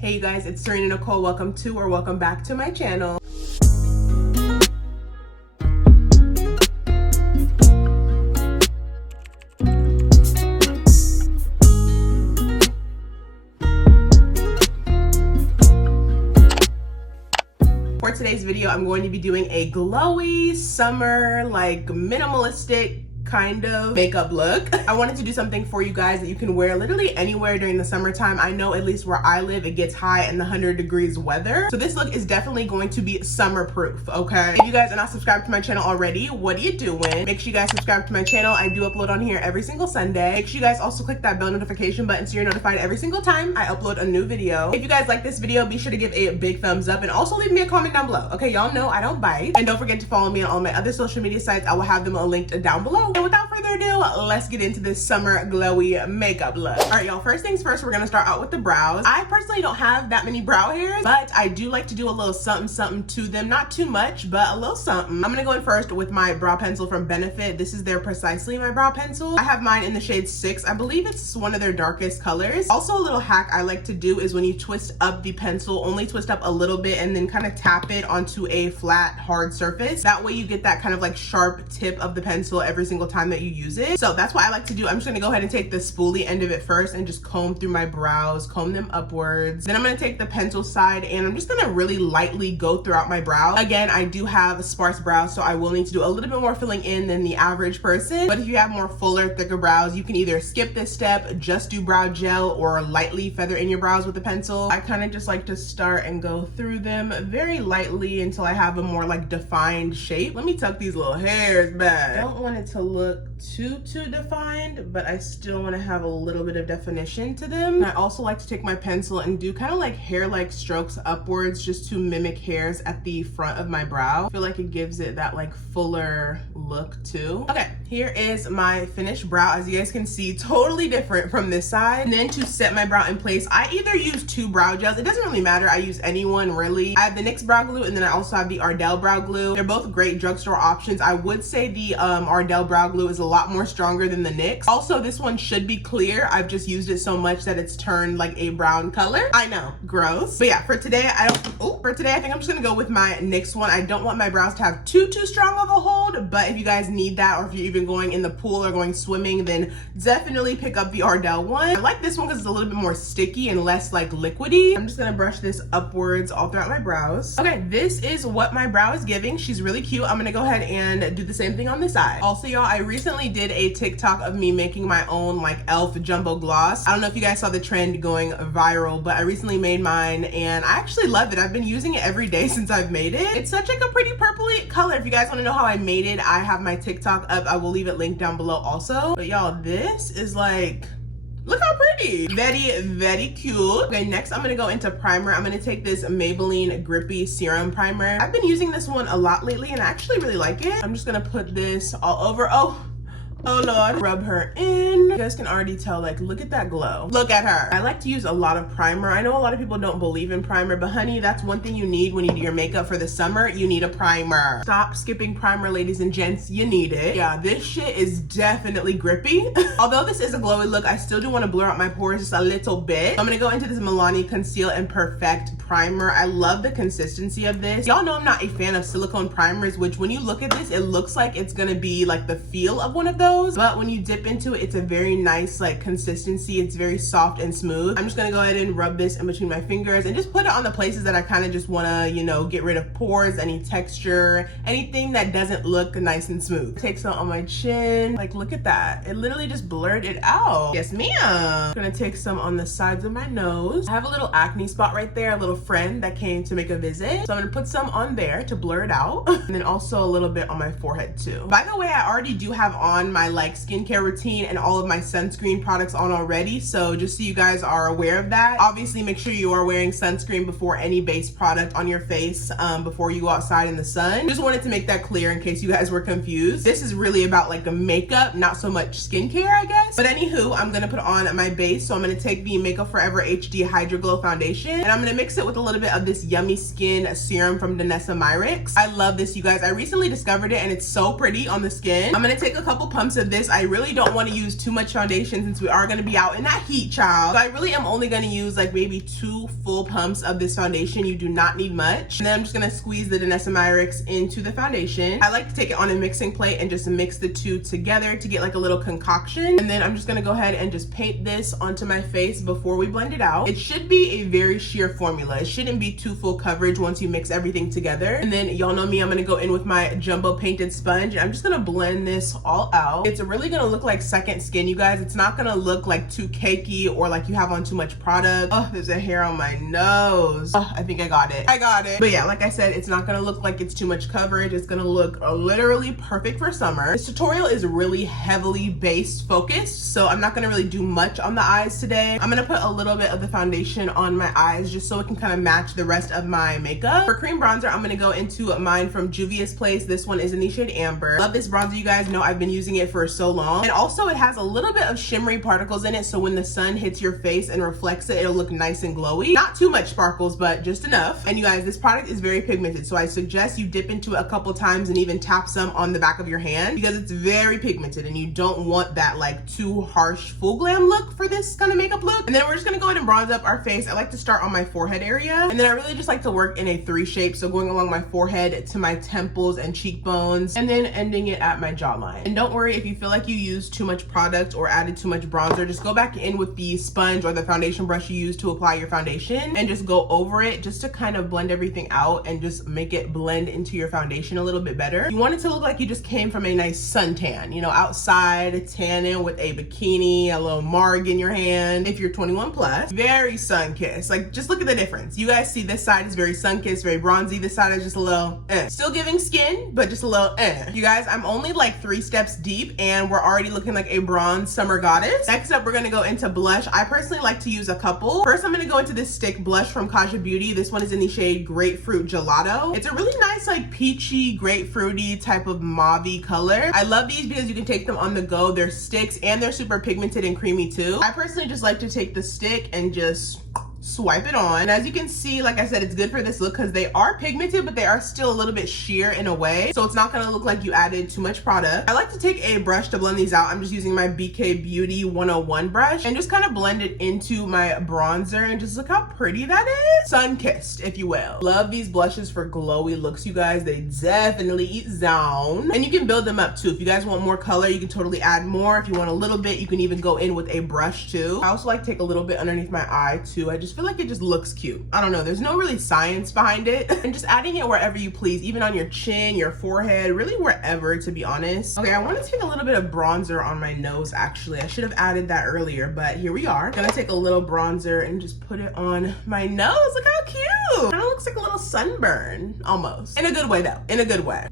Hey you guys, it's Serena Nicole. Welcome to or welcome back to my channel. For today's video, I'm going to be doing a glowy summer, like minimalistic kind of makeup look. I wanted to do something for you guys that you can wear literally anywhere during the summertime. I know at least where I live, it gets high in the 100 degrees weather. So this look is definitely going to be summer proof, okay? If you guys are not subscribed to my channel already, what are you doing? Make sure you guys subscribe to my channel. I do upload on here every single Sunday. Make sure you guys also click that bell notification button so you're notified every single time I upload a new video. If you guys like this video, be sure to give a big thumbs up and also leave me a comment down below. Okay, y'all know I don't bite. And don't forget to follow me on all my other social media sites. I will have them all linked down below. And without further ado, let's get into this summer glowy makeup look. All right, y'all, first things first, we're gonna start out with the brows. I personally don't have that many brow hairs, but I do like to do a little something to them. Not too much, but a little something. I'm gonna go in first with my brow pencil from Benefit. This is their Precisely My Brow Pencil. I have mine in the shade 6. I believe it's one of their darkest colors. Also, a little hack I like to do is when you twist up the pencil, only twist up a little bit and then kind of tap it onto a flat, hard surface. That way you get that kind of like sharp tip of the pencil every single time that you use it. So that's what I like to do. I'm just gonna go ahead and take the spoolie end of it first and just comb through my brows, comb them upwards. Then I'm gonna take the pencil side and I'm just gonna really lightly go throughout my brow. Again, I do have sparse brows, so I will need to do a little bit more filling in than the average person. But if you have more fuller, thicker brows, you can either skip this step, just do brow gel, or lightly feather in your brows with a pencil. I kind of just like to start and go through them very lightly until I have a more like defined shape. Let me tuck these little hairs back. I don't want it to look too defined, but I still want to have a little bit of definition to them. And I also like to take my pencil and do kind of like hair-like strokes upwards just to mimic hairs at the front of my brow. I feel like it gives it that like fuller look too. Okay, here is my finished brow. As you guys can see, totally different from this side. And then to set my brow in place, I either use 2 brow gels. It doesn't really matter. I use any one really. I have the NYX brow glue and then I also have the Ardell brow glue. They're both great drugstore options. I would say the Ardell brow glue is a lot more stronger than the NYX. Also, this one should be clear. I've just used it so much that it's turned like a brown color. I know, gross. But yeah, for today, I think I'm just gonna go with my NYX one. I don't want my brows to have too strong of a hold, but if you guys need that, or if you're even going in the pool or going swimming, then definitely pick up the Ardell one. I like this one because it's a little bit more sticky and less like liquidy. I'm just gonna brush this upwards all throughout my brows. Okay, this is what my brow is giving. She's really cute. I'm gonna go ahead and do the same thing on this side. Also, y'all, I recently did a TikTok of me making my own like e.l.f. jumbo gloss. I don't know if you guys saw the trend going viral, but I recently made mine and I actually love it. I've been using it every day since I've made it. It's such like a pretty purpley color. If you guys want to know how I made it, I have my TikTok up. I will leave it linked down below also. But y'all, this is like, look how pretty. Very cute. Okay, next I'm gonna go into primer. I'm gonna take this Maybelline Grippy Serum Primer. I've been using this one a lot lately and I actually really like it. I'm just gonna put this all over. Oh Lord, rub her in. You guys can already tell, like, look at that glow. Look at her. I like to use a lot of primer. I know a lot of people don't believe in primer, but honey, that's one thing you need when you do your makeup for the summer. You need a primer. Stop skipping primer, ladies and gents. You need it. Yeah, this shit is definitely grippy. Although this is a glowy look, I still do want to blur out my pores just a little bit. So I'm gonna go into this Milani Conceal and Perfect primer. I love the consistency of this. Y'all know I'm not a fan of silicone primers, which when you look at this, it looks like it's gonna be like the feel of one of those. But when you dip into it, it's a very nice like consistency. It's very soft and smooth. I'm just gonna go ahead and rub this in between my fingers and just put it on the places that I kind of just wanna, you know, get rid of pores, any texture, anything that doesn't look nice and smooth. Take some on my chin. Like, look at that. It literally just blurred it out. Yes, ma'am. I'm gonna take some on the sides of my nose. I have a little acne spot right there, a little friend that came to make a visit. So I'm gonna put some on there to blur it out. And then also a little bit on my forehead too. By the way, I already do have on my like skincare routine and all of my sunscreen products on already, so just so you guys are aware of that. Obviously, make sure you are wearing sunscreen before any base product on your face before you go outside in the sun. Just wanted to make that clear in case you guys were confused. This is really about like a makeup, not so much skincare, I guess. But anywho, I'm gonna put on my base. So I'm gonna take the Makeup Forever HD Hydro Glow Foundation and I'm gonna mix it with a little bit of this Yummy Skin serum from Danessa Myricks. I love this, you guys. I recently discovered it and it's so pretty on the skin. I'm gonna take a couple pumps comes to this, I really don't want to use too much foundation since we are going to be out in that heat, child. So I really am only going to use like maybe 2 full pumps of this foundation. You do not need much. And then I'm just going to squeeze the Denisomyrix into the foundation. I like to take it on a mixing plate and just mix the two together to get like a little concoction. And then I'm just going to go ahead and just paint this onto my face before we blend it out. It should be a very sheer formula. It shouldn't be too full coverage once you mix everything together. And then y'all know me, I'm going to go in with my jumbo painted sponge and I'm just going to blend this all out. It's really going to look like second skin, you guys. It's not going to look like too cakey or like you have on too much product. Oh, there's a hair on my nose. Oh, I think I got it. But yeah, like I said, it's not going to look like it's too much coverage. It's going to look literally perfect for summer. This tutorial is really heavily base focused, so I'm not going to really do much on the eyes today. I'm going to put a little bit of the foundation on my eyes just so it can kind of match the rest of my makeup. For cream bronzer, I'm going to go into mine from Juvia's Place. This one is in the shade Amber. Love this bronzer, you guys know I've been using it for so long. And also it has a little bit of shimmery particles in it, so when the sun hits your face and reflects it, it'll look nice and glowy. Not too much sparkles, but just enough. And you guys, this product is very pigmented, so I suggest you dip into it a couple times and even tap some on the back of your hand because it's very pigmented and you don't want that like too harsh full glam look for this kind of makeup look. And then we're just gonna go ahead and bronze up our face. I like to start on my forehead area, and then I really just like to work in a 3 shape, so going along my forehead to my temples and cheekbones, and then ending it at my jawline. And don't worry if you feel like you used too much product or added too much bronzer, just go back in with the sponge or the foundation brush you used to apply your foundation and just go over it just to kind of blend everything out and just make it blend into your foundation a little bit better. You want it to look like you just came from a nice suntan, you know, outside tanning with a bikini, a little marg in your hand. If you're 21 plus, very sun-kissed. Like, just look at the difference. You guys see this side is very sun-kissed, very bronzy. This side is just a little still giving skin, but just a little You guys, I'm only like 3 steps deep and we're already looking like a bronze summer goddess. Next up, we're gonna go into blush. I personally like to use a couple. First, I'm gonna go into this stick blush from Kaja Beauty. This one is in the shade Grapefruit Gelato. It's a really nice like peachy, grapefruity type of mauve-y color. I love these because you can take them on the go. They're sticks and they're super pigmented and creamy too. I personally just like to take the stick and just swipe it on. And as you can see, like I said, it's good for this look because they are pigmented, but they are still a little bit sheer in a way. So it's not gonna look like you added too much product. I like to take a brush to blend these out. I'm just using my BK Beauty 101 brush and just kind of blend it into my bronzer and just look how pretty that is. Sun-kissed, if you will. Love these blushes for glowy looks, you guys. They definitely eat zone. And you can build them up too. If you guys want more color, you can totally add more. If you want a little bit, you can even go in with a brush too. I also like to take a little bit underneath my eye too. I just feel like it just looks cute. I don't know, there's no really science behind it. And just adding it wherever you please, even on your chin, your forehead, really wherever, to be honest. Okay, I want to take a little bit of bronzer on my nose actually. I should have added that earlier, but here we are. Gonna take a little bronzer and just put it on my nose. Look how cute. Kind of looks like a little sunburn almost. In a good way though, in a good way.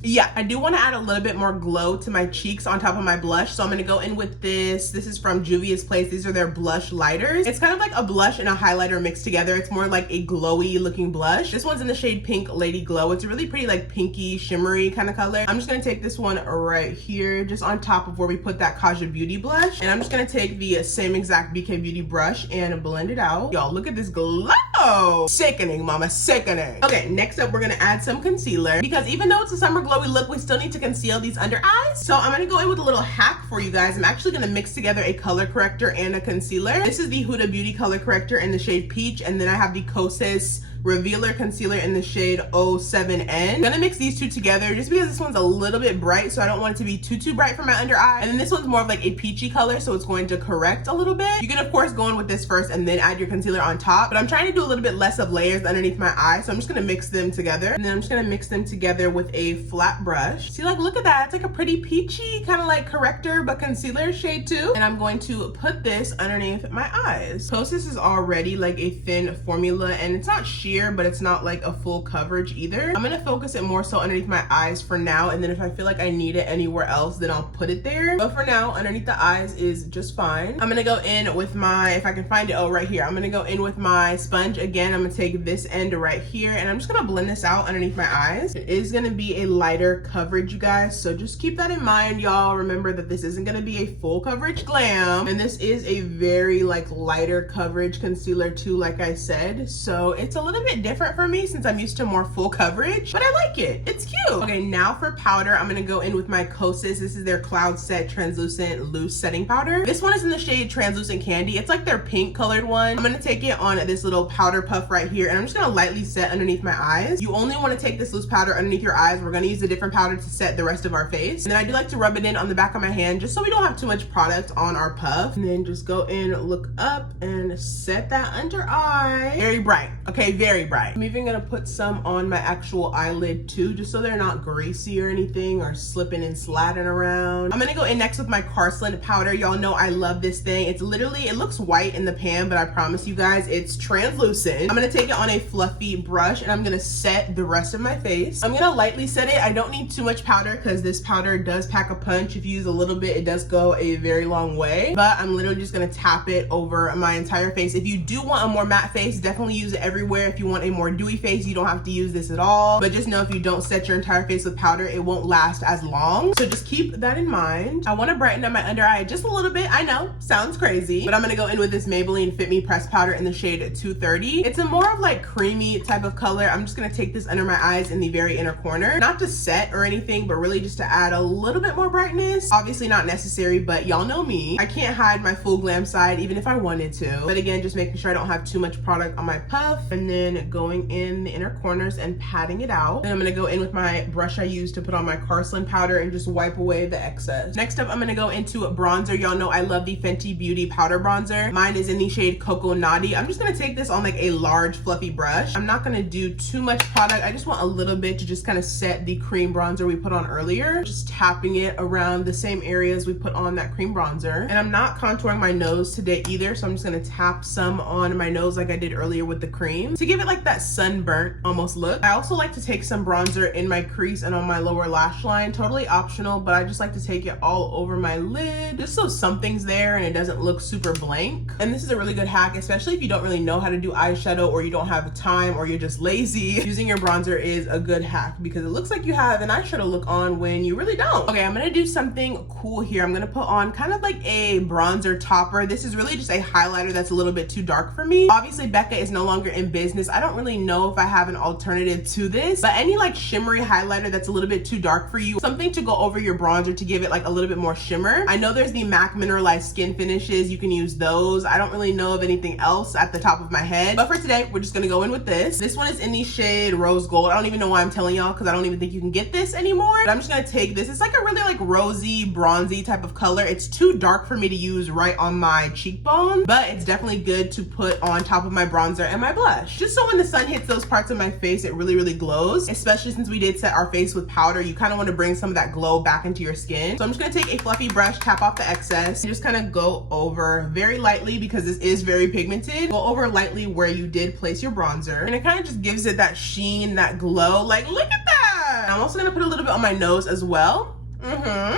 Yeah, I do want to add a little bit more glow to my cheeks on top of my blush. So I'm going to go in with this. This is from Juvia's Place. These are their blush lighters. It's kind of like a blush and a highlighter mixed together. It's more like a glowy looking blush. This one's in the shade Pink Lady Glow. It's a really pretty like pinky shimmery kind of color. I'm just going to take this one right here, just on top of where we put that Kaja Beauty blush. And I'm just going to take the same exact BK Beauty brush and blend it out. Y'all, look at this glow. Sickening, mama, sickening. Okay, next up, we're going to add some concealer because even though it's a summer glowy look, we still need to conceal these under eyes. So I'm gonna go in with a little hack for you guys. I'm actually gonna mix together a color corrector and a concealer. This is the Huda Beauty color corrector in the shade Peach, and then I have the Kosas Revealer concealer in the shade 07N. I'm gonna mix these two together just because this one's a little bit bright, so I don't want it to be too bright for my under eye. And then this one's more of like a peachy color, so it's going to correct a little bit. You can of course go in with this first and then add your concealer on top, but I'm trying to do a little bit less of layers underneath my eye, so I'm just gonna mix them together. And then I'm just gonna mix them together with a flat brush. See, like, look at that. It's like a pretty peachy kind of like corrector but concealer shade too. And I'm going to put this underneath my eyes. Kosas is already like a thin formula, and it's not sheer, but it's not like a full coverage either. I'm gonna focus it more so underneath my eyes for now, and then if I feel like I need it anywhere else, then I'll put it there. But for now, underneath the eyes is just fine. I'm gonna go in with my, if I can find it, oh, right here. I'm gonna go in with my sponge again. I'm gonna take this end right here, and I'm just gonna blend this out underneath my eyes. It is gonna be a lighter coverage, you guys, so just keep that in mind, y'all. Remember that this isn't gonna be a full coverage glam, and this is a very like lighter coverage concealer too, like I said, so it's a little little bit different for me since I'm used to more full coverage, but I like it. It's cute. Okay, now for powder, I'm gonna go in with my Kosas. This is their Cloud Set Translucent Loose Setting Powder. This one is in the shade Translucent Candy. It's like their pink colored one. I'm gonna take it on this little powder puff right here, and I'm just gonna lightly set underneath my eyes. You only wanna take this loose powder underneath your eyes. We're gonna use a different powder to set the rest of our face. And then I do like to rub it in on the back of my hand just so we don't have too much product on our puff. And then just go in, look up, and set that under eye. Very bright, okay, very bright. I'm even gonna put some on my actual eyelid too, just so they're not greasy or anything or slipping and sliding around. I'm gonna go in next with my Carslin powder. Y'all know I love this thing. It's literally, it looks white in the pan, but I promise you guys, it's translucent. I'm gonna take it on a fluffy brush and I'm gonna set the rest of my face. I'm gonna lightly set it. I don't need too much powder because this powder does pack a punch. If you use a little bit, it does go a very long way, but I'm literally just gonna tap it over my entire face. If you do want a more matte face, definitely use it everywhere. If you want a more dewy face, you don't have to use this at all, but just know if you don't set your entire face with powder, it won't last as long. So just keep that in mind. I want to brighten up my under eye just a little bit. I know, sounds crazy, but I'm gonna go in with this Maybelline Fit Me Press Powder in the shade 230. It's a more of like creamy type of color. I'm just gonna take this under my eyes in the very inner corner, not to set or anything, but really just to add a little bit more brightness. Obviously not necessary, but y'all know me. I can't hide my full glam side even if I wanted to. But again, just making sure I don't have too much product on my puff, and then going in the inner corners and patting it out. Then I'm gonna go in with my brush I used to put on my Carslin powder and just wipe away the excess. Next up, I'm gonna go into a bronzer. Y'all know I love the Fenty Beauty powder bronzer. Mine is in the shade Cocoa Naughty. I'm just gonna take this on like a large fluffy brush. I'm not gonna do too much product. I just want a little bit to just kind of set the cream bronzer we put on earlier. Just tapping it around the same areas we put on that cream bronzer. And I'm not contouring my nose today either, so I'm just gonna tap some on my nose like I did earlier with the cream to give it like that sunburnt almost look. I also like to take some bronzer in my crease and on my lower lash line. Totally optional, but I just like to take it all over my lid just so something's there and it doesn't look super blank. And this is a really good hack, especially if you don't really know how to do eyeshadow or you don't have time or you're just lazy. Using your bronzer is a good hack because it looks like you have an eyeshadow look on when you really don't. Okay, I'm gonna do something cool here. I'm gonna put on kind of like a bronzer topper. This is really just a highlighter that's a little bit too dark for me. Obviously, Becca is no longer in business. I don't really know if I have an alternative to this, but any like shimmery highlighter that's a little bit too dark for you, something to go over your bronzer to give it like a little bit more shimmer. I know there's the MAC Mineralized Skin Finishes. You can use those. I don't really know of anything else at the top of my head, but for today, we're just gonna go in with this. This one is in the shade Rose Gold. I don't even know why I'm telling y'all because I don't even think you can get this anymore, but I'm just gonna take this. It's like a really like rosy, bronzy type of color. It's too dark for me to use right on my cheekbone, but it's definitely good to put on top of my bronzer and my blush. Just so when the sun hits those parts of my face, it really, really glows, especially since we did set our face with powder. You kind of want to bring some of that glow back into your skin. So I'm just gonna take a fluffy brush, tap off the excess, and just kind of go over very lightly because this is very pigmented. Go over lightly where you did place your bronzer, and it kind of just gives it that sheen, that glow. Like, look at that! I'm also gonna put a little bit on my nose as well.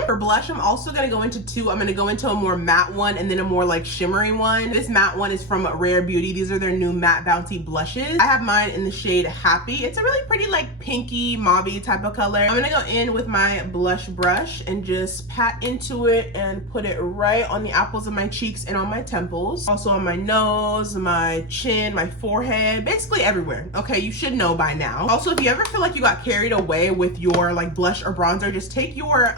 For blush, I'm also gonna go into two. I'm gonna go into a more matte one and then a more like shimmery one. This matte one is from Rare Beauty. These are their new Matte Bounty blushes. I have mine in the shade Happy. It's a really pretty like pinky mauvey type of color. I'm gonna go in with my blush brush and just pat into it and put it right on the apples of my cheeks and on my temples. Also on my nose, my chin, my forehead, basically everywhere. Okay, you should know by now. Also, if you ever feel like you got carried away with your like blush or bronzer, just take your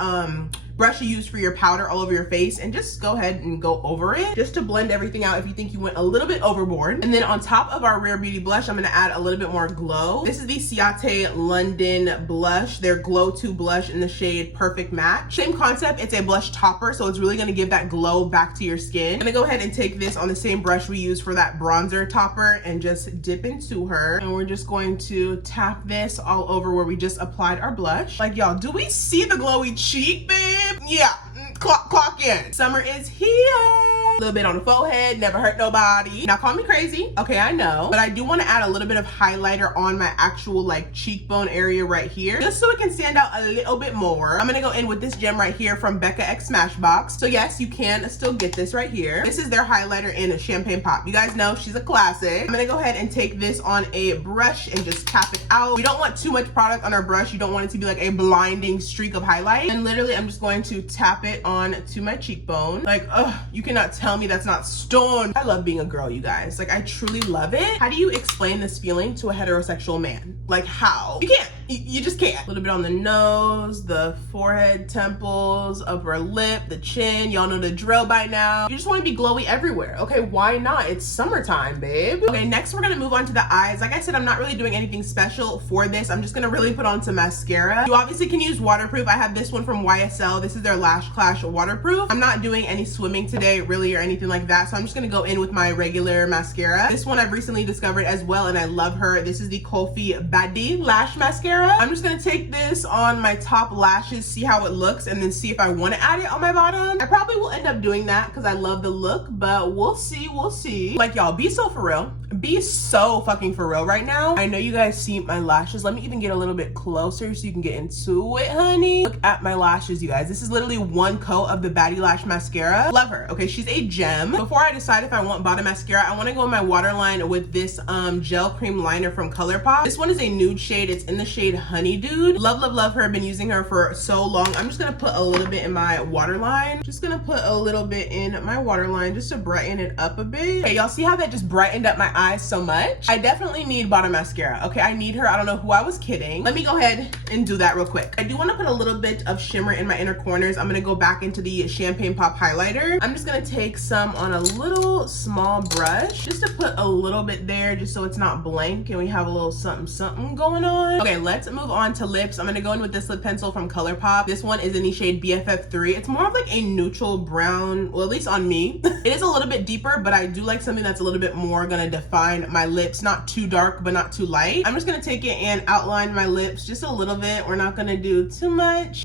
brush you use for your powder all over your face and just go ahead and go over it just to blend everything out if you think you went a little bit overboard. And then on top of our Rare Beauty blush, I'm gonna add a little bit more glow. This is the Ciate London blush, their Glow 2 blush in the shade Perfect Match. Same concept, it's a blush topper, so it's really gonna give that glow back to your skin. I'm gonna go ahead and take this on the same brush we use for that bronzer topper and just dip into her. And we're just going to tap this all over where we just applied our blush. Like, y'all, do we see the glowy cheek, babe? Yeah, clock in. Summer is here. A little bit on the forehead, never hurt nobody. Now call me crazy, okay, I know, but I do want to add a little bit of highlighter on my actual like cheekbone area right here, just so it can stand out a little bit more. I'm gonna go in with this gem right here from Becca X Smashbox. So yes, you can still get this right here. This is their highlighter in a Champagne Pop. You guys know she's a classic. I'm gonna go ahead and take this on a brush and just tap it out. We don't want too much product on our brush. You don't want it to be like a blinding streak of highlight. And literally, I'm just going to tap it on to my cheekbone. Like, you cannot tell tell me that's not stoned. I love being a girl, you guys. Like, I truly love it. How do you explain this feeling to a heterosexual man? Like, how? You can't. You just can't. A little bit on the nose, the forehead, temples, upper lip, the chin. Y'all know the drill by now. You just want to be glowy everywhere. Okay, why not? It's summertime, babe. Okay, next we're gonna move on to the eyes. Like I said, I'm not really doing anything special for this. I'm just gonna really put on some mascara. You obviously can use waterproof. I have this one from YSL. This is their Lash Clash waterproof. I'm not doing any swimming today really or anything like that, so I'm just gonna go in with my regular mascara. This one I've recently discovered as well, and I love her. This is the Kofi Badi Lash Mascara. I'm just gonna take this on my top lashes, see how it looks, and then see if I want to add it on my bottom. I probably will end up doing that because I love the look, but we'll see, we'll see. Like, y'all, be so for real. Be so fucking for real right now. I know you guys see my lashes. Let me even get a little bit closer so you can get into it, honey. Look at my lashes, you guys. This is literally one coat of the Badi Lash Mascara. Love her. Okay, she's a gem. Before I decide if I want bottom mascara, I want to go in my waterline with this gel cream liner from ColourPop. This one is a nude shade. It's in the shade Honey Dude. Love, love, love her. Been using her for so long. I'm just gonna put a little bit in my waterline. Just gonna put a little bit in my waterline just to brighten it up a bit. Okay, y'all see how that just brightened up my eyes so much? I definitely need bottom mascara. Okay, I need her. I don't know who I was kidding. Let me go ahead and do that real quick. I do want to put a little bit of shimmer in my inner corners. I'm gonna go back into the Champagne Pop highlighter. I'm just gonna take some on a little small brush just to put a little bit there just so it's not blank and we have a little something something going on. Okay, let's move on to lips. I'm gonna go in with this lip pencil from ColourPop. This one is in the shade BFF3. It's more of like a neutral brown, well, at least on me. It is a little bit deeper, but I do like something that's a little bit more gonna define my lips. Not too dark, but not too light. I'm just gonna take it and outline my lips just a little bit. We're not gonna do too much.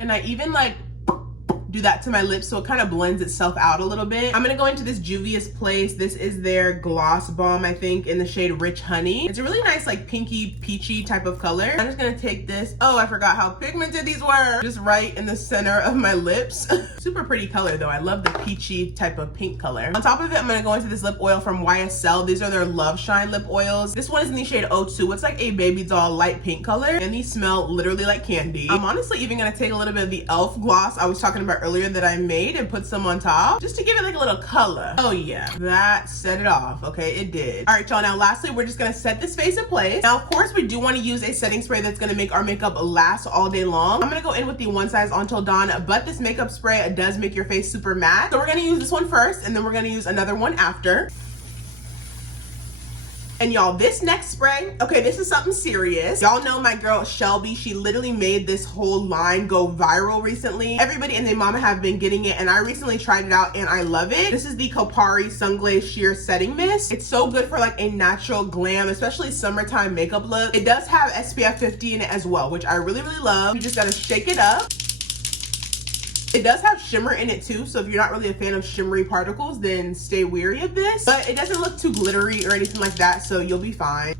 And I even like do that to my lips so it kind of blends itself out a little bit. I'm gonna go into this Juvia's Place. This is their gloss balm, I think, in the shade Rich Honey. It's a really nice like pinky peachy type of color. I'm just gonna take this, oh, I forgot how pigmented these were, just right in the center of my lips. Super pretty color though. I love the peachy type of pink color. On top of it, I'm gonna go into this lip oil from YSL. These are their Love Shine lip oils. This one is in the shade 02. It's like a baby doll light pink color, and these smell literally like candy. I'm honestly even gonna take a little bit of the e.l.f. gloss I was talking about earlier that I made and put some on top just to give it like a little color. Oh yeah, that set it off. Okay, it did. All right, y'all, now lastly, we're just gonna set this face in place. Now, of course, we do want to use a setting spray that's gonna make our makeup last all day long. I'm gonna go in with the One Size Until Dawn, but this makeup spray does make your face super matte. So we're gonna use this one first, and then we're gonna use another one after. And y'all, this next spray, okay, this is something serious. Y'all know my girl Shelby. She literally made this whole line go viral recently. Everybody and their mama have been getting it, and I recently tried it out and I love it. This is the Kopari Sunglaze Sheer Setting Mist. It's so good for like a natural glam, especially summertime makeup look. It does have SPF 50 in it as well, which I really, really love. You just gotta shake it up. It does have shimmer in it too, so if you're not really a fan of shimmery particles, then stay weary of this. But it doesn't look too glittery or anything like that, so you'll be fine.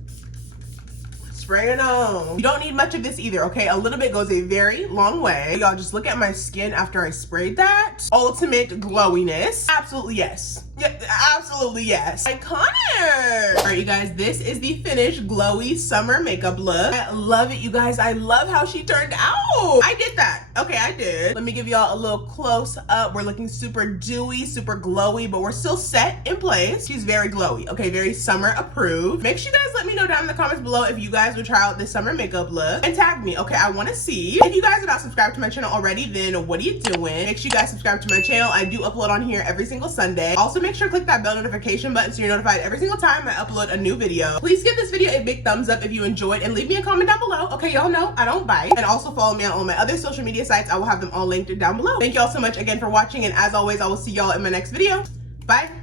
Spray it on. You don't need much of this either, okay? A little bit goes a very long way. Y'all, just look at my skin after I sprayed that. Ultimate glowiness. Absolutely yes. Yeah, absolutely yes. Iconic. All right, you guys, this is the finished glowy summer makeup look. I love it, you guys. I love how she turned out. I did that. Okay, I did. Let me give y'all a little close up. We're looking super dewy, super glowy, but we're still set in place. She's very glowy, okay? Very summer approved. Make sure you guys let me know down in the comments below if you guys would try out this summer makeup look and tag me, okay? I want to see. If you guys are not subscribed to my channel already, then what are you doing? Make sure you guys subscribe to my channel. I do upload on here every single Sunday. Also, make sure to click that bell notification button so you're notified every single time I upload a new video. Please give this video a big thumbs up if you enjoyed, and leave me a comment down below. Okay, y'all know I don't bite. And also follow me on all my other social media sites. I will have them all linked down below. Thank y'all so much again for watching, and as always, I will see y'all in my next video. Bye.